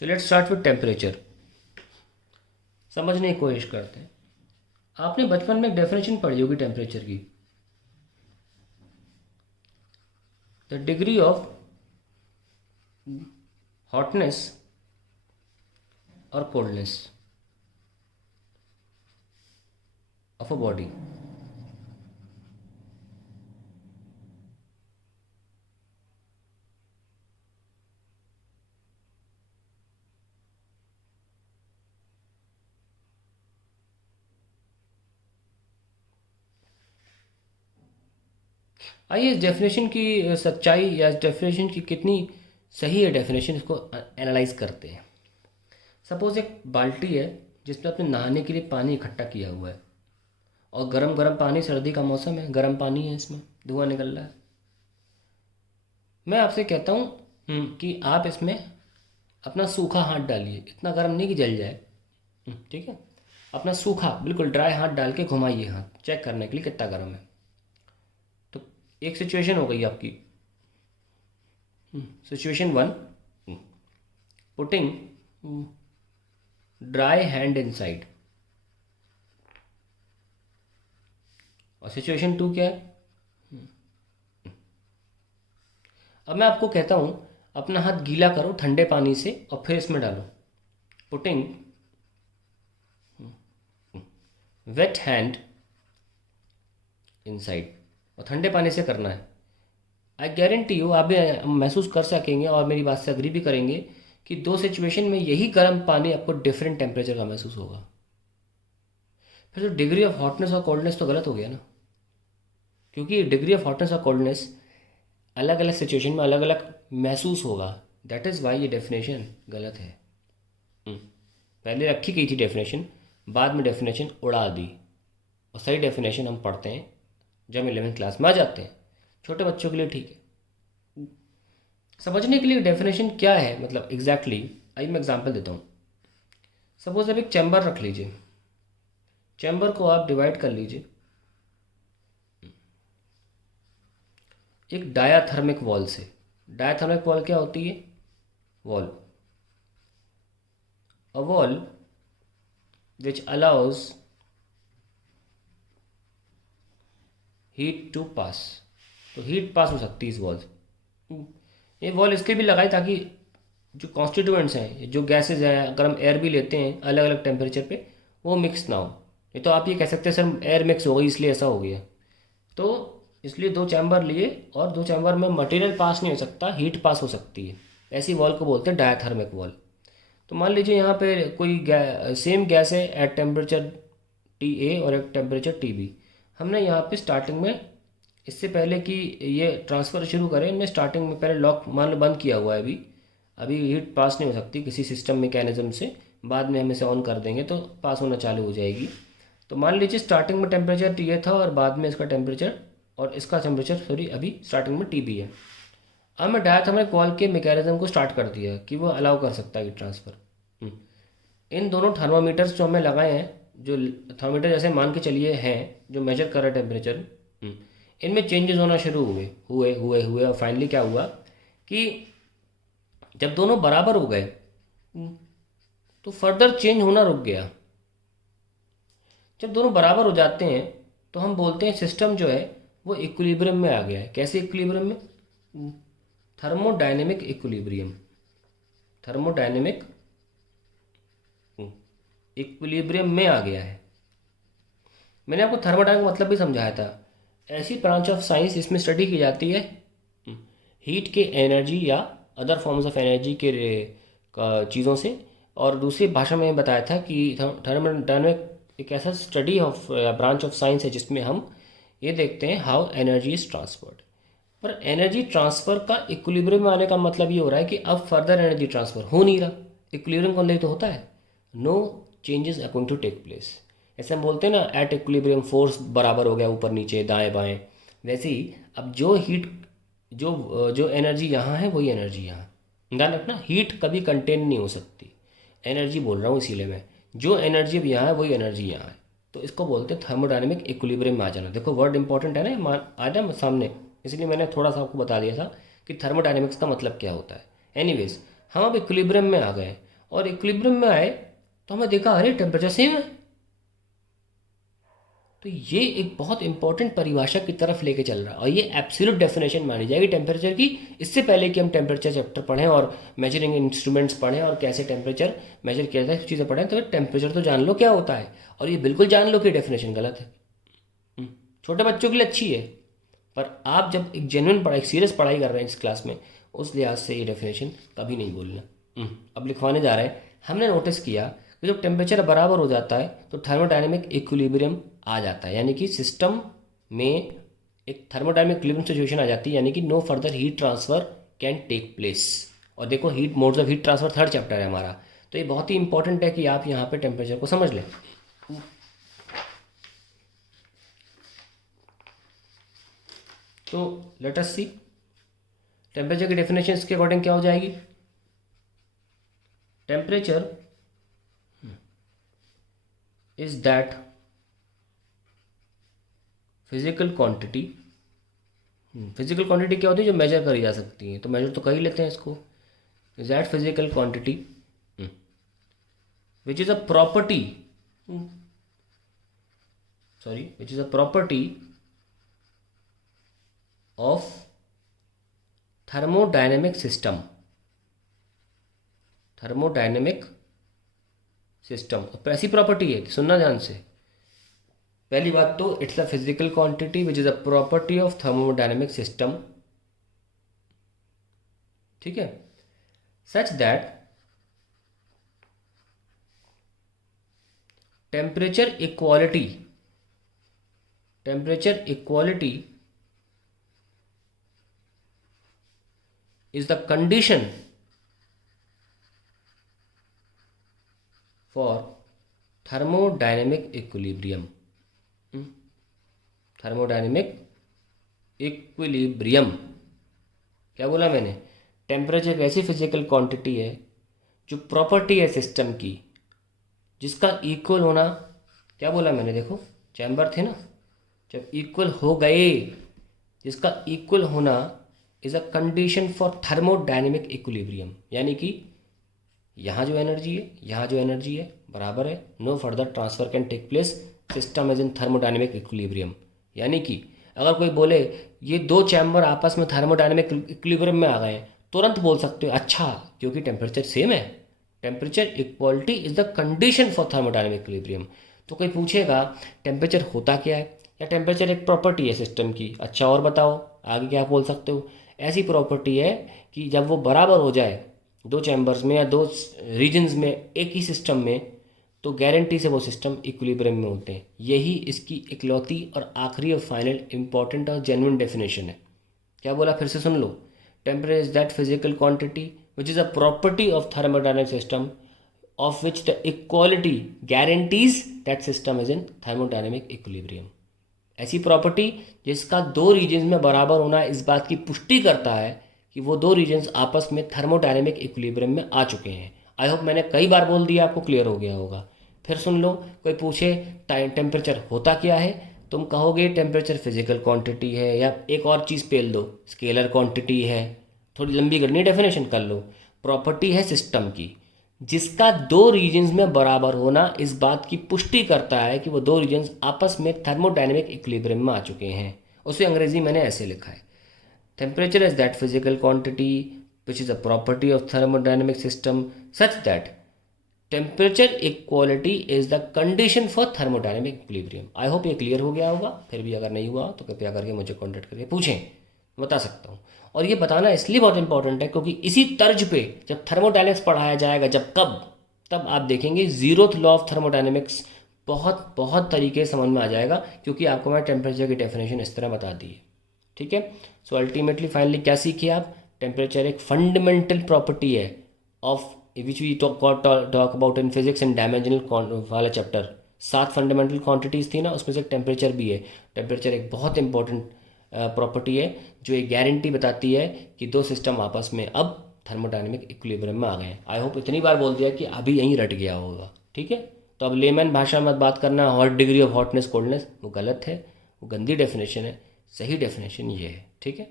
So let's start with temperature. समझने की कोशिश करते हैं। आपने बचपन में एक डेफिनेशन पढ़ी होगी टेम्परेचर की, द डिग्री ऑफ हॉटनेस और कोल्डनेस ऑफ अ बॉडी। आइए इस डेफिनेशन की सच्चाई या इस डेफिनेशन की कितनी सही है डेफिनेशन, इसको एनालाइज करते हैं। सपोज एक बाल्टी है जिसमें आपने नहाने के लिए पानी इकट्ठा किया हुआ है और गरम गरम पानी, सर्दी का मौसम है, गरम पानी है, इसमें धुआं निकल रहा है। मैं आपसे कहता हूँ कि आप इसमें अपना सूखा हाथ डालिए, इतना गर्म नहीं कि जल जाए। ठीक है, अपना सूखा बिल्कुल ड्राई हाथ डाल के घुमाइए हाथ, चेक करने के लिए कितना गर्म है। तो एक सिचुएशन हो गई आपकी। Situation one, putting dry hand inside. और सिचुएशन टू क्या है? अब मैं आपको कहता हूँ अपना हाथ गीला करो ठंडे पानी से और फिर इसमें डालो। पुटिंग वेट हैंड इनसाइड, और ठंडे पानी से करना है। आई गारंटी यू आप भी महसूस कर सकेंगे और मेरी बात से अग्री भी करेंगे कि दो सिचुएशन में यही गर्म पानी आपको डिफरेंट टेम्परेचर का महसूस होगा। फिर तो डिग्री ऑफ हॉटनेस और कोल्डनेस तो गलत हो गया ना, क्योंकि डिग्री ऑफ हॉटनेस और कोल्डनेस अलग अलग सिचुएशन में अलग अलग महसूस होगा। दैट इज़ वाई ये डेफिनेशन गलत है। पहले रखी गई थी डेफिनेशन, बाद में डेफिनेशन उड़ा दी, और सही डेफिनेशन हम पढ़ते हैं जब हम 11th क्लास में आ जाते हैं। छोटे बच्चों के लिए ठीक है। समझने के लिए डेफिनेशन क्या है, मतलब एग्जैक्टली आइए मैं एग्जांपल देता हूँ। सपोज अब एक चैम्बर रख लीजिए, चैम्बर को आप डिवाइड कर लीजिए एक डायाथर्मिक वॉल से। डायाथर्मिक वॉल क्या होती है? Wall, a wall which allows heat to pass. तो हीट पास हो सकती है इस वॉल से। ये वॉल इसके भी लगाई ताकि जो कॉन्स्टिट्यूएंट्स हैं, जो गैसेज हैं, अगर हम एयर भी लेते हैं अलग अलग टेम्परेचर पे, वो मिक्स ना हो। ये तो आप ये कह सकते हैं सर एयर मिक्स हो गई इसलिए ऐसा हो गया। तो इसलिए दो चैम्बर लिए और दो चैम्बर में मटेरियल पास नहीं हो सकता, हीट पास हो सकती है। ऐसी वॉल को बोलते हैं डायाथर्मिक वॉल। तो मान लीजिए यहाँ पे कोई सेम गैस है एट टेम्परेचर TA और एक टेम्परेचर TB। हमने यहाँ पे स्टार्टिंग में, इससे पहले कि ये ट्रांसफ़र शुरू करें, इनमें स्टार्टिंग में पहले लॉक मान लो बंद किया हुआ है। अभी अभी हीट पास नहीं हो सकती किसी सिस्टम मैकेनिज्म से, बाद में हम इसे ऑन कर देंगे तो पास होना चालू हो जाएगी। तो मान लीजिए स्टार्टिंग में टेम्परेचर TA था और बाद में इसका टेम्परेचर और इसका टेम्परेचर सॉरी अभी स्टार्टिंग में TB है। अब मैं डायथर्मिक वॉल के मैकेनिज्म को स्टार्ट कर दिया कि वो अलाउ कर सकता है हीट ट्रांसफ़र। इन दोनों थर्मामीटर्स जो हमें लगाए हैं, जो थर्मामीटर जैसे मान के चलिए हैं जो मेजर कर रहा है टेम्परेचर, इनमें चेंजेस होना शुरू हुए हुए हुए हुए और फाइनली क्या हुआ कि जब दोनों बराबर हो गए तो फर्दर चेंज होना रुक गया। जब दोनों बराबर हो जाते हैं तो हम बोलते हैं सिस्टम जो है वो इक्विलिब्रियम में आ गया है। कैसे इक्विलिब्रियम में? Thermodynamic equilibrium. थर्मोडायनेमिक इक्विलिब्रियम में आ गया है। मैंने आपको थर्मोडायनेमिक मतलब भी समझाया था। ऐसी ब्रांच ऑफ साइंस इसमें स्टडी की जाती है हीट के एनर्जी या अदर फॉर्म्स ऑफ एनर्जी के चीज़ों से। और दूसरी भाषा में बताया था कि थर्मोडायनेमिक एक ऐसा study of branch of science है जिसमें हम ये देखते हैं हाउ एनर्जी इज ट्रांसफर्ड। पर एनर्जी ट्रांसफ़र का इक्विलिब्रियम में आने का मतलब ये हो रहा है कि अब फर्दर एनर्जी ट्रांसफ़र हो नहीं रहा। इक्विलिब्रियम को नहीं तो होता है, no changes are going to take place. ऐसे हम बोलते हैं ना एट इक्विलिब्रियम फोर्स बराबर हो गया ऊपर नीचे दाएं बाएं। वैसे ही अब जो हीट जो एनर्जी यहाँ है वही एनर्जी यहाँ। ध्यान रखना, हीट कभी कंटेन नहीं हो सकती, एनर्जी बोल रहा हूँ इसीलिए मैं। जो एनर्जी अब यहाँ है वही एनर्जी यहाँ है। तो इसको बोलते हैं थर्मोडायनेमिक इक्विलिब्रियम में आ जाना। देखो वर्ड इंपॉर्टेंट है ना, आ जाए सामने, इसलिए मैंने थोड़ा सा आपको बता दिया था कि थर्मोडायनेमिक्स का मतलब क्या होता है। एनीवेज हम अब इक्विलिब्रियम में आ गए। और इक्विलिब्रियम में आए तो हमें देखा अरे टेम्परेचर सेम है। तो ये एक बहुत इंपॉर्टेंट परिभाषा की तरफ लेके चल रहा है और ये एब्सोल्यूट डेफिनेशन मानी जाएगी टेम्परेचर की। इससे पहले कि हम टेम्परेचर चैप्टर पढ़ें और मेजरिंग इंस्ट्रूमेंट्स पढ़ें और कैसे टेम्परेचर मेजर किया जाए, चीज़ें पढ़ें, तो टेम्परेचर तो जान लो क्या होता है। और ये बिल्कुल जान लो कि डेफिनेशन गलत है। छोटे बच्चों के लिए अच्छी है, पर आप जब एक जेन्युइन पढ़ाई, सीरियस पढ़ाई कर रहे हैं इस क्लास में, उस लिहाज से ये डेफिनेशन कभी नहीं बोलना। अब लिखवाने जा रहे हैं। हमने नोटिस किया कि जब टेम्परेचर बराबर हो जाता है तो थर्मोडायनेमिक इक्विलिब्रियम आ जाता है, यानी कि सिस्टम में एक थर्मोडायनेमिक इक्विलिब्रियम सिचुएशन आ जाती है, यानी कि no further heat transfer can take place. और देखो heat modes of heat transfer third chapter है हमारा, तो ये बहुत ही इंपॉर्टेंट है कि आप यहाँ पे टेम्परेचर को समझ लें। तो लेट अस सी टेम्परेचर की डेफिनेशन इसके अकॉर्डिंग क्या हो जाएगी। Temperature is that physical quantity. Physical quantity क्या होती है, जो मेजर करी जा सकती है, तो मेजर तो कर ही लेते हैं इसको। Is that physical quantity which is a property, which is a property of thermodynamic system. Thermodynamic system ऐसी प्रॉपर्टी है, सुनना ध्यान से। पहली बात तो it's a physical quantity which is a property of thermodynamic system, ठीक है, such that temperature equality is the condition for thermodynamic equilibrium। Thermodynamic equilibrium क्या बोला मैंने, टेम्परेचर एक ऐसी फिजिकल क्वांटिटी है जो प्रॉपर्टी है सिस्टम की, जिसका इक्वल होना, क्या बोला मैंने, देखो चैम्बर थे ना, जब इक्वल हो गए, जिसका इक्वल होना is a condition for thermodynamic equilibrium, यानी कि यहाँ जो एनर्जी है, यहाँ जो एनर्जी है बराबर है, no further transfer can take place, system is in thermodynamic equilibrium. यानी कि अगर कोई बोले ये दो चैम्बर आपस में थर्मोडायनेमिक इक्विलिब्रियम में आ गए हैं, तुरंत बोल सकते हो अच्छा क्योंकि टेम्परेचर सेम है। Temperature equality is the condition for thermodynamic equilibrium. तो कोई पूछेगा टेम्परेचर होता क्या है, या टेम्परेचर एक प्रॉपर्टी है सिस्टम की, अच्छा और बताओ आगे क्या बोल सकते हो। ऐसी प्रॉपर्टी है कि जब वो बराबर हो जाए दो चैम्बर्स में या दो रीजन्स में एक ही सिस्टम में, तो गारंटी से वो सिस्टम इक्विलिब्रियम में होते हैं। यही इसकी इकलौती और आखिरी और फाइनल इंपॉर्टेंट और जेन्युइन डेफिनेशन है। क्या बोला, फिर से सुन लो। Temperature is that physical quantity which is a property of thermodynamic system of which the equality guarantees that system is in thermodynamic equilibrium. ऐसी प्रॉपर्टी जिसका दो रीजन्स में बराबर होना इस बात की पुष्टि करता है कि वो दो रीजन्स आपस में थर्मोडायनेमिक इक्विलिब्रियम में आ चुके हैं। आई होप मैंने कई बार बोल दिया, आपको क्लियर हो गया होगा। फिर सुन लो, कोई पूछे टेम्परेचर होता क्या है, तुम कहोगे टेम्परेचर फिजिकल क्वांटिटी है, या एक और चीज़ पेल दो, स्केलर क्वांटिटी है, थोड़ी लंबी करनी डेफिनेशन कर लो। प्रॉपर्टी है सिस्टम की जिसका दो रीजन्स में बराबर होना इस बात की पुष्टि करता है कि वो दो रीजन्स आपस में थर्मोडायनेमिक इक्विलिब्रियम में आ चुके हैं। उसे अंग्रेजी मैंने ऐसे लिखा है, temperature is that physical quantity which is a property of thermodynamic system such that temperature equality is the condition for thermodynamic equilibrium. I hope ये क्लियर हो गया होगा। फिर भी अगर नहीं हुआ तो कृपया करके मुझे कॉन्टैक्ट करके पूछें, बता सकता हूँ। और ये बताना इसलिए बहुत इंपॉर्टेंट है क्योंकि इसी तर्ज पे जब थर्मोडायनेमिक्स पढ़ाया जाएगा, जब कब, तब आप देखेंगे जीरोथ लॉ ऑफ थर्मोडायनेमिक्स बहुत बहुत तरीके से समझ में आ जाएगा, क्योंकि आपको मैं टेम्परेचर की डेफिनेशन इस तरह बता दी है। ठीक है, सो अल्टीमेटली फाइनली क्या सीखिए आप, टेम्परेचर एक फंडामेंटल प्रॉपर्टी है of which we talk about in physics and dimensional वाला चैप्टर। 7 फंडामेंटल क्वांटिटीज़ थी ना, उसमें से टेम्परेचर भी है। टेम्परेचर एक बहुत इंपॉर्टेंट प्रॉपर्टी है जो एक गारंटी बताती है कि दो सिस्टम आपस में अब थर्मोडायनेमिक इक्विलिब्रियम में आ गए हैं। आई होप इतनी बार बोल दिया कि अभी यहीं रट गया होगा। ठीक है, तो अब लेमैन भाषा में बात करना hot degree of hotness coldness, वो गलत है, वो गंदी डेफिनेशन है। सही डेफिनेशन ये है। ठीक है।